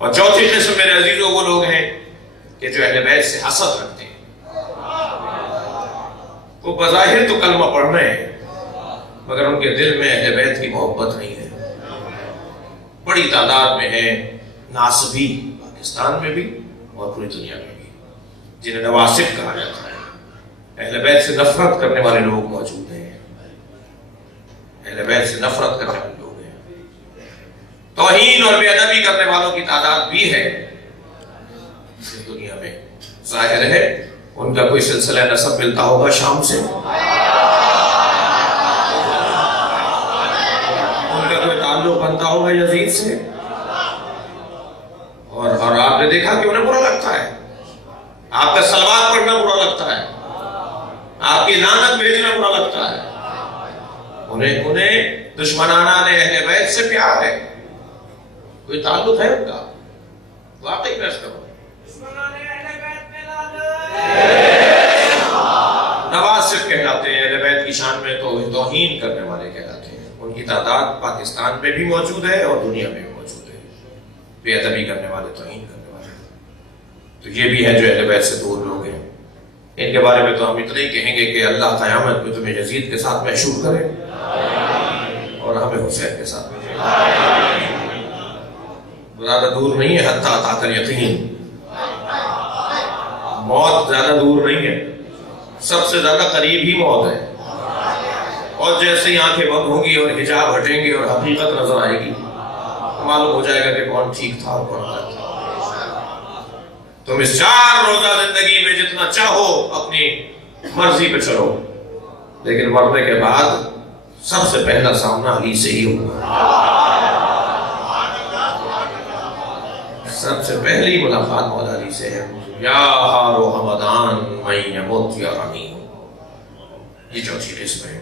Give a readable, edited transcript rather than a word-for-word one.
اور چوتھی قسم میرے عزیزوں وہ لوگ ہیں کہ جو اہل بیت سے حسد رکھتے ہیں، وہ بظاہر تو کلمہ پڑھ رہے ہیں مگر ان کے دل میں اہل بیت کی محبت نہیں ہے۔ بڑی تعداد میں ہے ناصبی، پاکستان میں بھی اور پوری دنیا میں بھی، جنہیں نواسب کہا جاتا ہے۔ اہل بیت سے نفرت کرنے والے لوگ موجود ہیں، اہل بیت سے نفرت کرنے والے لوگ ہیں، توہین اور بے ادبی کرنے والوں کی تعداد بھی ہے اس دنیا میں۔ ظاہر ہے ان کا کوئی سلسلہ نسب ملتا ہوگا شام سے، ان کا کوئی تعلق بنتا ہوگا یزید سے، اور آپ نے دیکھا کہ انہیں برا لگتا ہے، آپ کا صلوات پڑھنا برا لگتا ہے، آپ کی لعنت بھیجنا برا لگتا ہے۔ انہیں دشمنانہ اہل بیت سے پیار ہے، کوئی تعلق ہے ان کا، واقعی پیش کرو۔ نواسب کہلاتے ہیں، اہل بیت کی شان میں توہین کرنے والے کہلاتے ہیں۔ ان کی تعداد پاکستان میں بھی موجود ہے اور دنیا میں بھی موجود ہے، بے ادبی کرنے والے، توہین کرنے والے۔ تو یہ بھی ہے جو اہل بیت سے دور لوگ ہیں۔ ان کے بارے میں تو ہم اتنا ہی کہیں گے کہ اللہ قیامت میں تمہیں یزید کے ساتھ محشور کرے اور ہمیں حسین کے ساتھ زیادہ دور نہیں ہے، حتی عطا کر یقین، موت زیادہ دور نہیں ہے، سب سے زیادہ قریب ہی موت ہے۔ اور جیسے ہی آنکھیں بند ہوں گی اور حجاب ہٹیں گے اور حقیقت نظر آئے گی، معلوم ہو جائے گا کہ کون ٹھیک تھا اور کون غلط تھا۔ تم اس 4 روزہ زندگی میں جتنا چاہو اپنی مرضی پہ چلو، لیکن مرنے کے بعد سب سے پہلا سامنا علی سے ہی ہوگا، سب سے پہلی ملاقات مولا علی سے ہے۔ یا ہارو حمدان من یموت یا رمیم، یہ چوتھی قسم ہے۔